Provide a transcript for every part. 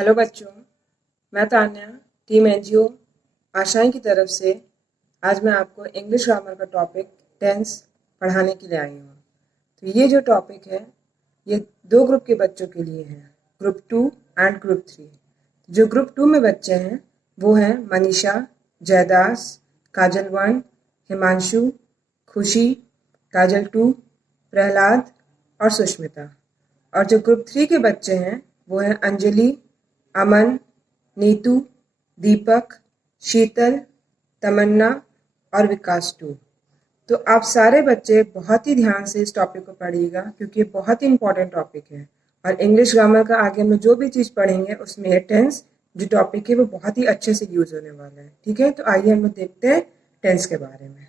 Hello बच्चों, मैं Tanya team NGO आशाएं की तरफ से आज मैं आपको इंग्लिश ग्रामर का टॉपिक टेंस पढ़ाने के लिए आई हूँ। तो ये जो टॉपिक है ये दो ग्रुप के बच्चों के लिए है, ग्रुप 2 एंड ग्रुप 3। जो ग्रुप 2 में बच्चे हैं वो हैं मनीषा, जयदास, काजल 1, हिमांशु, खुशी, काजल 2, प्रहलाद और सुष्मिता। और जो ग्रुप 3 के बच्चे हैं वो हैं अंजलि, अमन, नीतू, दीपक, शीतल, तमन्ना और विकास 2। तो आप सारे बच्चे बहुत ही ध्यान से इस टॉपिक को पढ़िएगा क्योंकि ये बहुत ही इंपॉर्टेंट टॉपिक है। और इंग्लिश ग्रामर का आगे हम लोग जो भी चीज़ पढ़ेंगे उसमें टेंस जो टॉपिक है वो बहुत ही अच्छे से यूज होने वाला है। ठीक है, तो आइए हम लोग देखते हैं टेंस के बारे में।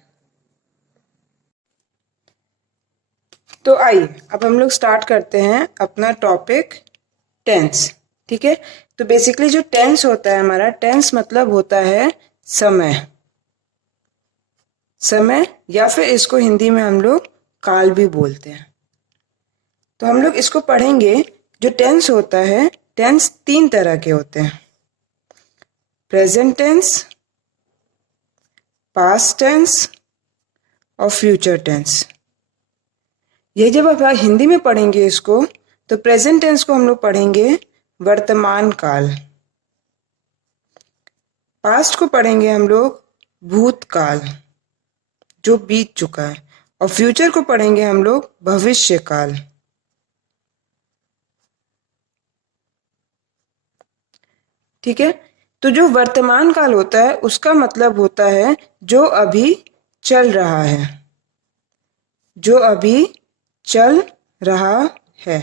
तो आइए अब हम लोग स्टार्ट करते हैं अपना टॉपिक टेंस। ठीक है, तो बेसिकली जो टेंस होता है हमारा, टेंस मतलब होता है समय। समय या फिर इसको हिंदी में हम लोग काल भी बोलते हैं। तो हम लोग इसको पढ़ेंगे। जो टेंस होता है, टेंस 3 तरह के होते हैं, प्रेजेंट टेंस, पास्ट टेंस और फ्यूचर टेंस। ये जब आप हिंदी में पढ़ेंगे इसको, तो प्रेजेंट टेंस को हम लोग पढ़ेंगे वर्तमान काल, पास्ट को पढ़ेंगे हम लोग भूतकाल जो बीत चुका है, और फ्यूचर को पढ़ेंगे हम लोग भविष्य काल। ठीक है, तो जो वर्तमान काल होता है उसका मतलब होता है जो अभी चल रहा है, जो अभी चल रहा है।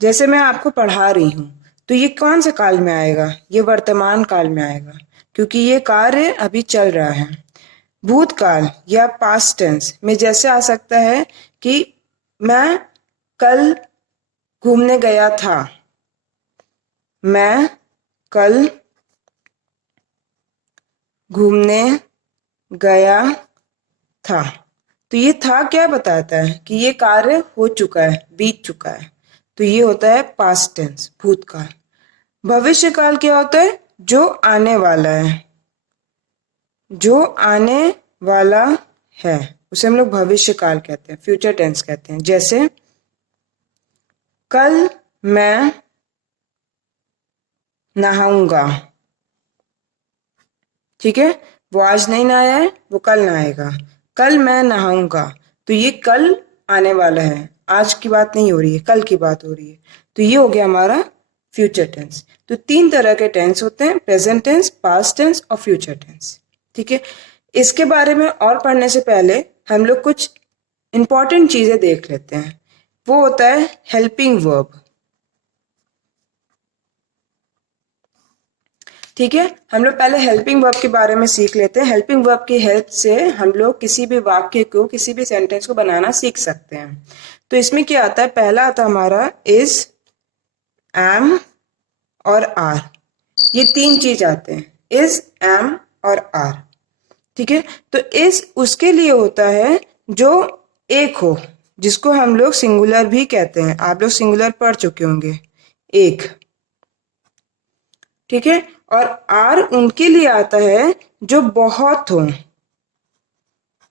जैसे मैं आपको पढ़ा रही हूं तो ये कौन से काल में आएगा? ये वर्तमान काल में आएगा क्योंकि ये कार्य अभी चल रहा है। भूतकाल या पास्ट टेंस में जैसे आ सकता है कि मैं कल घूमने गया था, मैं कल घूमने गया था। तो ये था क्या बताता है कि ये कार्य हो चुका है, बीत चुका है। तो ये होता है पास्ट टेंस, भूतकाल। भविष्य काल क्या होता है? जो आने वाला है, जो आने वाला है उसे हम लोग भविष्य काल कहते हैं, फ्यूचर टेंस कहते हैं। जैसे कल मैं नहाऊंगा। ठीक है, वो आज नहीं नहाया है, वो कल नहाएगा। कल मैं नहाऊंगा, तो ये कल आने वाला है, आज की बात नहीं हो रही है, कल की बात हो रही है। तो ये हो गया हमारा फ्यूचर टेंस। तो 3 तरह के टेंस होते हैं, प्रेजेंट टेंस, पास्ट टेंस और फ्यूचर टेंस। ठीक है, इसके बारे में और पढ़ने से पहले हम लोग कुछ इंपॉर्टेंट चीजें देख लेते हैं। वो होता है हेल्पिंग वर्ब। ठीक है, हम लोग पहले हेल्पिंग वर्ब के बारे में सीख लेते हैं। हेल्पिंग वर्ब की हेल्प से हम लोग किसी भी वाक्य को, किसी भी सेंटेंस को बनाना सीख सकते हैं। तो इसमें क्या आता है? पहला आता हमारा इज, एम और आर। ये 3 चीज आते हैं, इज, एम और आर। ठीक है, तो इज उसके लिए होता है जो एक हो, जिसको हम लोग सिंगुलर भी कहते हैं। आप लोग सिंगुलर पढ़ चुके होंगे, एक। ठीक है, और आर उनके लिए आता है जो बहुत हो,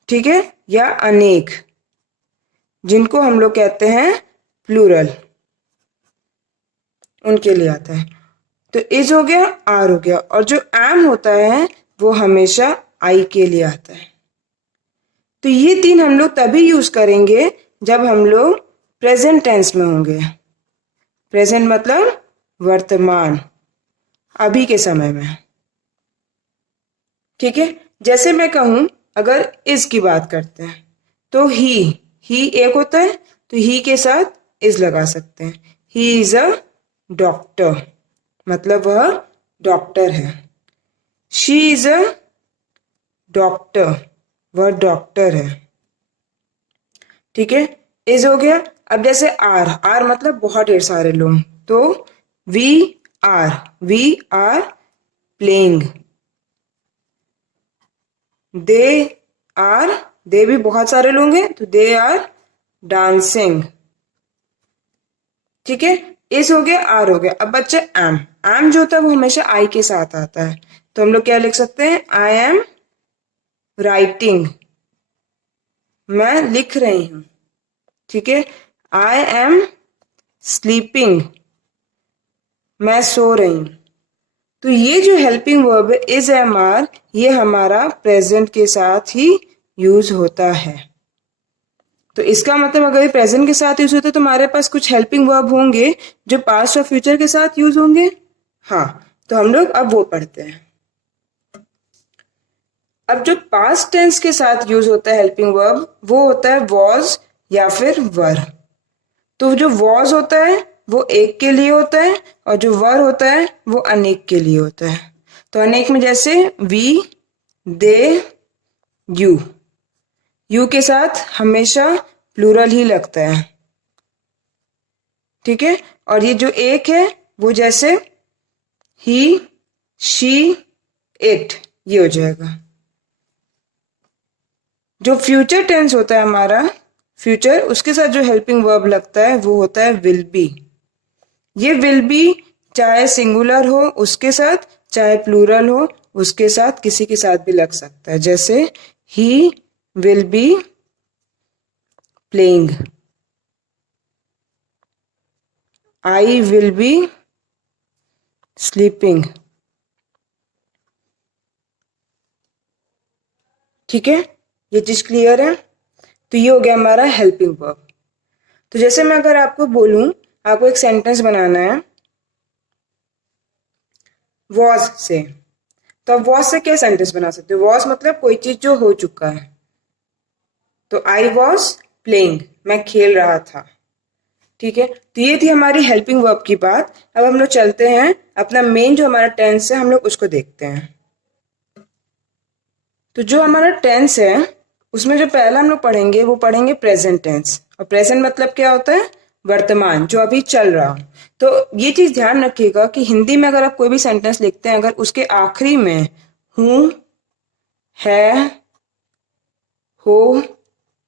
ठीक है, या अनेक, जिनको हम लोग कहते हैं प्लूरल, उनके लिए आता है। तो इज हो गया, आर हो गया, और जो एम होता है वो हमेशा आई के लिए आता है। तो ये 3 हम लोग तभी यूज करेंगे जब हम लोग प्रेजेंट टेंस में होंगे। प्रेजेंट मतलब वर्तमान, अभी के समय में। ठीक है, जैसे मैं कहूं, अगर इज की बात करते हैं तो ही एक होता है, तो ही के साथ इज लगा सकते हैं। ही इज अ डॉक्टर, मतलब वह डॉक्टर है। शी इज अ डॉक्टर, वह डॉक्टर है। ठीक है, इज हो गया। अब जैसे आर, आर मतलब बहुत ढेर सारे लोग, तो we are playing. They are, they भी बहुत सारे लोग हैं, तो दे आर डांसिंग। ठीक है, इज हो गया, आर हो गया। अब बच्चे एम, एम जो होता है वो हमेशा आई के साथ आता है, तो हम लोग क्या लिख सकते हैं, आई एम राइटिंग, मैं लिख रही हूं। ठीक है, आई एम स्लीपिंग, मैं सो रही हूं। तो ये जो हेल्पिंग वर्ब है इज एम आर, ये हमारा प्रेजेंट के साथ ही यूज होता है। तो इसका मतलब अगर ये प्रेजेंट के साथ यूज होता है तो हमारे पास कुछ हेल्पिंग वर्ब होंगे जो पास्ट और फ्यूचर के साथ यूज होंगे। हाँ, तो हम लोग अब वो पढ़ते हैं। अब जो पास्ट टेंस के साथ यूज होता है हेल्पिंग वर्ब वो होता है वॉज या फिर वर। तो जो वॉज होता है वो एक के लिए होता है और जो वर होता है वो अनेक के लिए होता है। तो अनेक में जैसे वी, दे, यू, यू के साथ हमेशा प्लूरल ही लगता है। ठीक है, और ये जो एक है वो जैसे ही, शी, इट, ये हो जाएगा। जो फ्यूचर टेंस होता है हमारा, फ्यूचर, उसके साथ जो हेल्पिंग वर्ब लगता है वो होता है विल बी। ये विल बी चाहे सिंगुलर हो उसके साथ, चाहे प्लूरल हो उसके साथ, किसी के साथ भी लग सकता है। जैसे he will be playing, I will be sleeping. ठीक है, ये चीज क्लियर है। तो ये हो गया हमारा हेल्पिंग वर्ब। तो जैसे मैं अगर आपको बोलूं, आपको एक सेंटेंस बनाना है वॉज से, तो आप वॉज से क्या सेंटेंस बना सकते हो। वॉज मतलब कोई चीज जो हो चुका है। तो आई वॉज प्लेइंग, मैं खेल रहा था। ठीक है, तो ये थी हमारी हेल्पिंग वर्ब की बात। अब हम लोग चलते हैं अपना मेन जो हमारा टेंस है हम लोग उसको देखते हैं। तो जो हमारा टेंस है उसमें जो पहला हम लोग पढ़ेंगे वो पढ़ेंगे प्रेजेंट टेंस। और प्रेजेंट मतलब क्या होता है, वर्तमान, जो अभी चल रहा हो। तो ये चीज ध्यान रखिएगा कि हिंदी में अगर आप कोई भी सेंटेंस लिखते हैं, अगर उसके आखिरी में हूं, है, हो,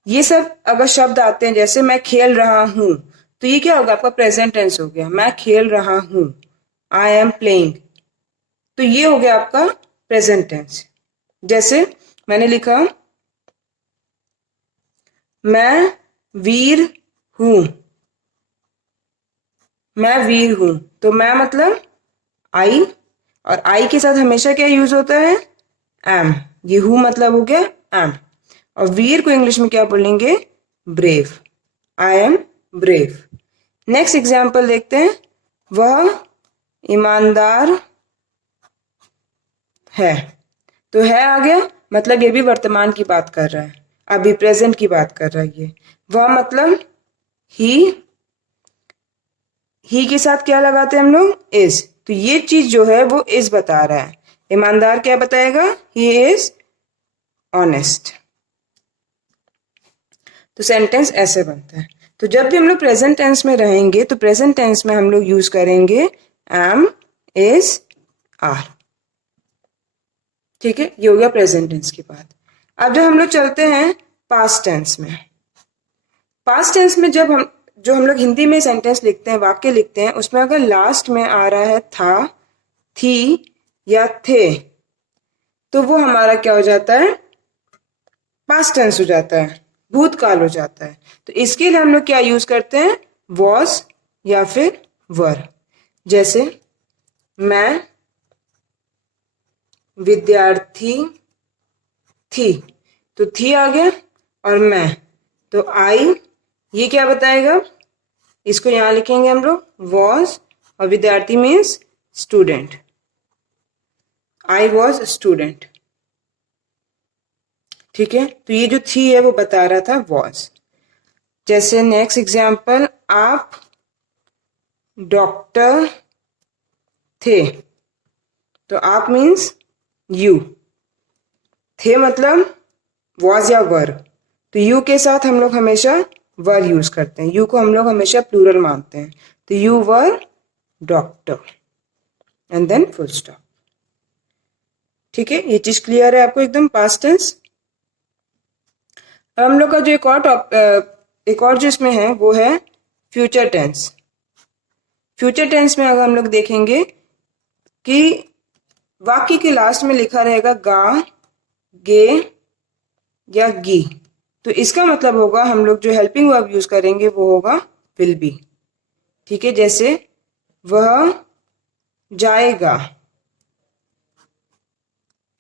ये सब अगर शब्द आते हैं, जैसे मैं खेल रहा हूं, तो ये क्या होगा, आपका प्रेजेंट टेंस हो गया, मैं खेल रहा हूं, आई एम प्लेइंग। तो ये हो गया आपका प्रेजेंट टेंस। जैसे मैंने लिखा मैं वीर हूं, मैं वीर हूं, तो मैं मतलब आई, और आई के साथ हमेशा क्या यूज होता है, एम। ये हूं मतलब हो गया एम। और वीर को इंग्लिश में क्या बोलेंगे, brave, I am brave. Next example देखते हैं, वह ईमानदार है। तो है आ गया, मतलब ये भी वर्तमान की बात कर रहा है, अभी प्रेजेंट की बात कर रहा है ये। वह मतलब ही के साथ क्या लगाते हैं हम लोग, इज। तो ये चीज जो है वो इज बता रहा है। ईमानदार क्या बताएगा, ही इज ऑनेस्ट। तो सेंटेंस ऐसे बनता है। तो जब भी हम लोग प्रेजेंट टेंस में रहेंगे तो प्रेजेंट टेंस में हम लोग यूज करेंगे एम, इज, आर। ठीक है, ये हो गया प्रेजेंट टेंस की बात। अब जब हम लोग चलते हैं पास्ट टेंस में, पास्ट टेंस में जब हम जो हम लोग हिंदी में सेंटेंस लिखते हैं, वाक्य लिखते हैं, उसमें अगर लास्ट में आ रहा है था, थी या थे, तो वो हमारा क्या हो जाता है, पास्ट टेंस हो जाता है, भूतकाल हो जाता है। तो इसके लिए हम लोग क्या यूज करते हैं, वॉज या फिर वर। जैसे मैं विद्यार्थी थी, तो थी आ गया, और मैं, तो आई, ये क्या बताएगा, इसको यहां लिखेंगे हम लोग वॉज, और विद्यार्थी means student, I was student. ठीक है, तो ये जो थी है वो बता रहा था वॉज। जैसे नेक्स्ट एग्जाम्पल, आप डॉक्टर थे, तो आप मीन्स यू, थे मतलब वॉज या वर, तो यू के साथ हम लोग हमेशा वर यूज करते हैं, यू को हम लोग हमेशा प्लूरल मानते हैं। तो you were doctor, and then full stop. ठीक है, ये चीज क्लियर है आपको एकदम, पास्ट टेंस। अब हम लोग का जो एक और जो इसमें है वो है फ्यूचर टेंस। फ्यूचर टेंस में अगर हम लोग देखेंगे कि वाक्य के लास्ट में लिखा रहेगा गा, गे या गी, तो इसका मतलब होगा हम लोग जो हेल्पिंग वर्ब यूज करेंगे वो होगा विल बी। ठीक है, जैसे वह जाएगा,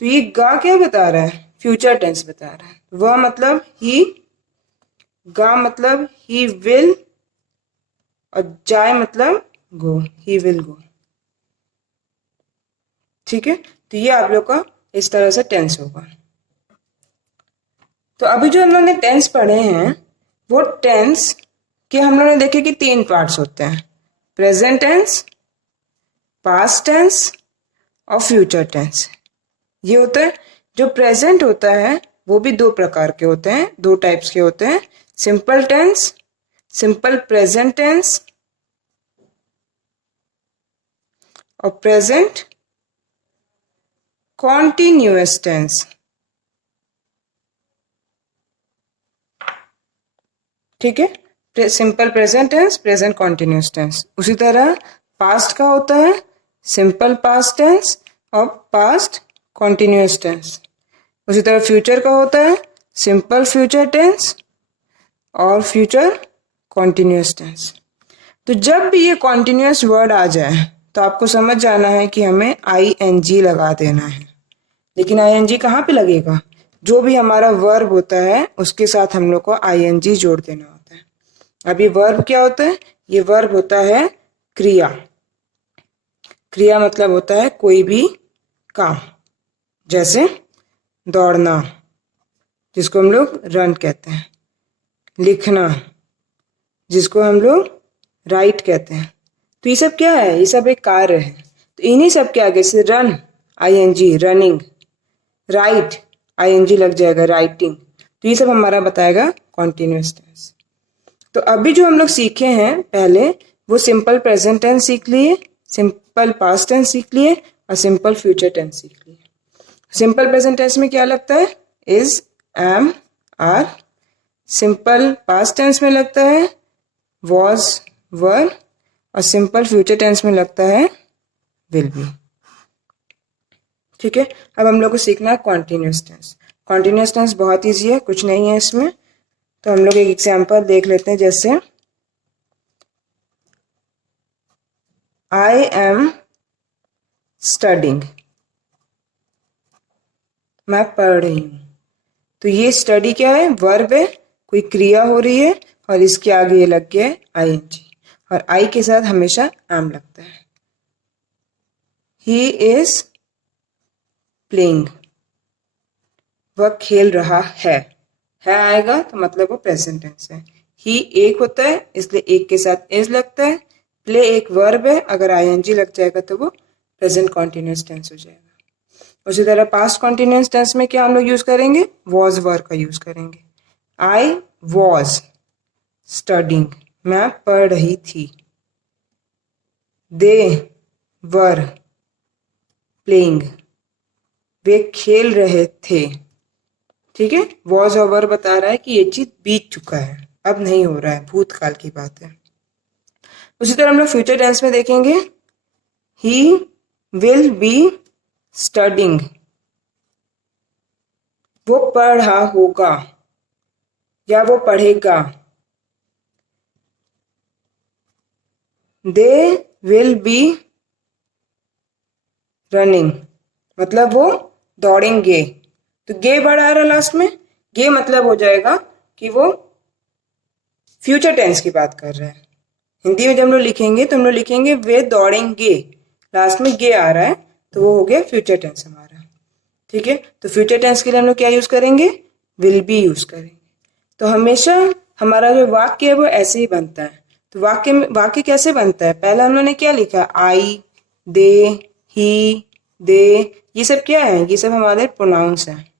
तो ये गा क्या बता रहा है? फ्यूचर टेंस बता रहा है। वह मतलब ही, गा मतलब ही विल, और जाए मतलब गो, ही विल गो। ठीक है, तो ये आप लोग का इस तरह से टेंस होगा। तो अभी जो हम लोग ने टेंस पढ़े हैं वो टेंस के हम लोग ने देखे कि 3 पार्ट्स होते हैं, प्रेजेंट टेंस, पास्ट टेंस और फ्यूचर टेंस। ये होता है, जो प्रेजेंट होता है वो भी 2 प्रकार के होते हैं, 2 टाइप्स के होते हैं, simple tense, simple present tense, और प्रेजेंट कॉन्टिन्यूअस टेंस। ठीक है, simple present tense, present continuous tense. उसी तरह पास्ट का होता है सिंपल पास्ट टेंस और पास्ट कॉन्टिन्यूअस टेंस। उसी तरह फ्यूचर का होता है सिंपल फ्यूचर टेंस और फ्यूचर कॉन्टिन्यूअस टेंस। तो जब भी ये कॉन्टिन्यूअस वर्ड आ जाए तो आपको समझ जाना है कि हमें ING लगा देना है। लेकिन ING कहाँ पे लगेगा? जो भी हमारा वर्ब होता है उसके साथ हम लोग को ING जोड़ देना होता है। अब ये वर्ब क्या होता है? ये वर्ब होता है क्रिया। क्रिया मतलब होता है कोई भी काम, जैसे दौड़ना जिसको हम लोग रन कहते हैं, लिखना जिसको हम लोग राइट कहते हैं। तो ये सब क्या है? ये सब एक कार्य है। तो इन्हीं सब के आगे से run ING, running, right ING लग जाएगा, राइटिंग। तो ये सब हमारा बताएगा कॉन्टिन्यूअस टेंस। तो अभी जो हम लोग सीखे हैं पहले वो सिंपल प्रेजेंट टेंस सीख लिए, सिंपल पास्ट टेंस सीख लिए और सिंपल फ्यूचर टेंस सीख लिए। सिंपल प्रेजेंट टेंस में क्या लगता है? Is, am, are. Simple past tense में लगता है वॉज, वर, और सिंपल फ्यूचर टेंस में लगता है विल बी। ठीक है, अब हम लोग को सीखना है कॉन्टिन्यूअस टेंस। कॉन्टिन्यूअस टेंस बहुत ईजी है, कुछ नहीं है इसमें। तो हम लोग एक एग्जाम्पल देख लेते हैं, जैसे आई एम स्टडिंग, मैं पढ़ रही हूं। तो ये स्टडी क्या है? वर्ब है, कोई क्रिया हो रही है और इसके आगे ये लग गया है ING, और आई के साथ हमेशा एम लगता है। ही इज प्लेइंग, वह खेल रहा है आएगा तो मतलब वो प्रेजेंट टेंस है। ही एक होता है इसलिए एक के साथ इज लगता है। प्ले एक वर्ब है, अगर ING लग जाएगा तो वो प्रेजेंट कॉन्टिन्यूअस टेंस हो जाएगा। उसी तरह पास्ट कॉन्टिन्यूअस टेंस में क्या हम लोग यूज करेंगे? वॉज वर्ब का यूज करेंगे। आई वॉज स्टडिंग, मैं पढ़ रही थी। दे वर प्लेइंग, वे खेल रहे थे। ठीक है, वॉज और वर बता रहा है कि ये चीज बीत चुका है, अब नहीं हो रहा है, भूतकाल की बात है। उसी तरह हम लोग फ्यूचर टेंस में देखेंगे, ही विल बी स्टडिंग, वो पढ़ रहा होगा या वो पढ़ेगा। दे विल बी रनिंग, मतलब वो दौड़ेंगे। तो गे वर्ड आ रहा लास्ट में, गे मतलब हो जाएगा कि वो फ्यूचर टेंस की बात कर रहा है। हिंदी में जब हम लोग लिखेंगे तो हम लोग लिखेंगे वे दौड़ेंगे, लास्ट में गे आ रहा है तो वो हो गया फ्यूचर टेंस हमारा। ठीक है, तो फ्यूचर टेंस के लिए हम लोग क्या यूज करेंगे? विल बी यूज करेंगे। तो हमेशा हमारा जो वाक्य है वो ऐसे ही बनता है। तो वाक्य कैसे बनता है? पहले हम लोगों ने क्या लिखा? आई, दे, ही, दे, ये सब क्या है? ये सब हमारे प्रोनाउंस हैं,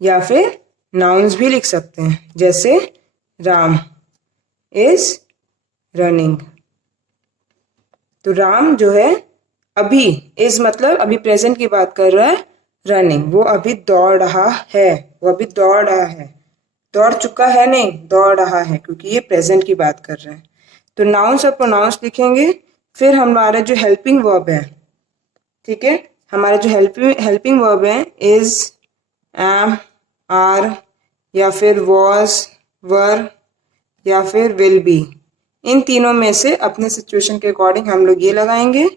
या फिर नाउन्स भी लिख सकते हैं, जैसे राम इज रनिंग। तो राम जो है अभी, इज मतलब अभी प्रेजेंट की बात कर रहा है, रनिंग वो अभी दौड़ रहा है, वो अभी दौड़ रहा है, दौड़ चुका है नहीं, दौड़ रहा है, क्योंकि ये प्रेजेंट की बात कर रहे हैं। तो नाउन्स और प्रोनाउंस लिखेंगे। फिर हमारा जो हेल्पिंग वर्ब है, ठीक है, हमारा जो हेल्पिंग वर्ब है इज, एम, आर, या फिर वॉज, वर, या फिर विल बी। इन तीनों में से अपने सिचुएशन के अकॉर्डिंग हम लोग ये लगाएंगे।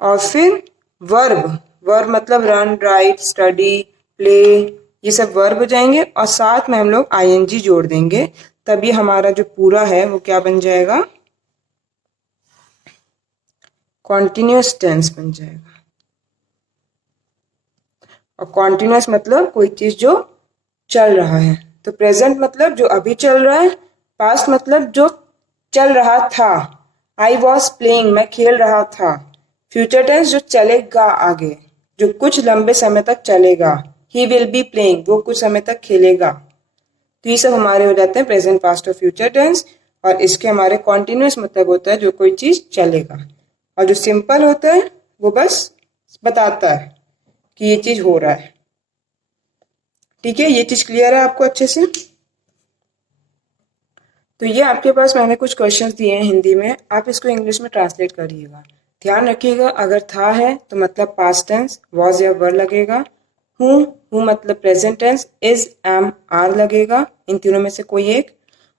और फिर वर्ब, वर्ब मतलब रन, राइट, स्टडी, प्ले, ये सब वर्ब हो जाएंगे। और साथ में हम लोग आईएनजी जोड़ देंगे, तभी हमारा जो पूरा है वो क्या बन जाएगा, कॉन्टिन्यूअस टेंस बन जाएगा। और कॉन्टिन्यूअस मतलब कोई चीज जो चल रहा है। तो प्रेजेंट मतलब जो अभी चल रहा है, पास्ट मतलब जो चल रहा था, आई वॉज प्लेइंग, मैं खेल रहा था। फ्यूचर टेंस जो चलेगा आगे, जो कुछ लंबे समय तक चलेगा, ही विल बी प्लेइंग, वो कुछ समय तक खेलेगा। तो ये सब हमारे हो जाते हैं प्रेजेंट, पास्ट और फ्यूचर टेंस। और इसके हमारे कॉन्टिन्यूअस मतलब होता है जो कोई चीज चलेगा, और जो सिंपल होता है वो बस बताता है कि ये चीज हो रहा है। ठीक है, ये चीज क्लियर है आपको अच्छे से? तो ये आपके पास मैंने कुछ क्वेश्चंस दिए हैं हिंदी में, आप इसको इंग्लिश में ट्रांसलेट करिएगा। ध्यान रखिएगा, अगर था है तो मतलब पास्ट टेंस वॉज या वर लगेगा, हूँ मतलब present tense is, am, are लगेगा, इन तीनों में से कोई एक।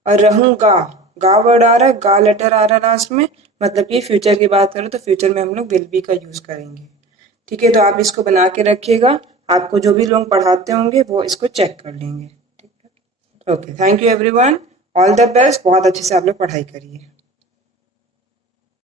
और रहूंगा, गा वर्ड आ रहा है, गा लेटर आ रहा है लास्ट में, मतलब कि फ्यूचर की बात करें तो फ्यूचर में हम लोग विल बी का यूज करेंगे। ठीक है, तो आप इसको बना के रखिएगा, आपको जो भी लोग पढ़ाते होंगे वो इसको चेक कर लेंगे। ठीक है, okay, thank you everyone, all the best, बहुत अच्छे से आप लोग पढ़ाई करिए।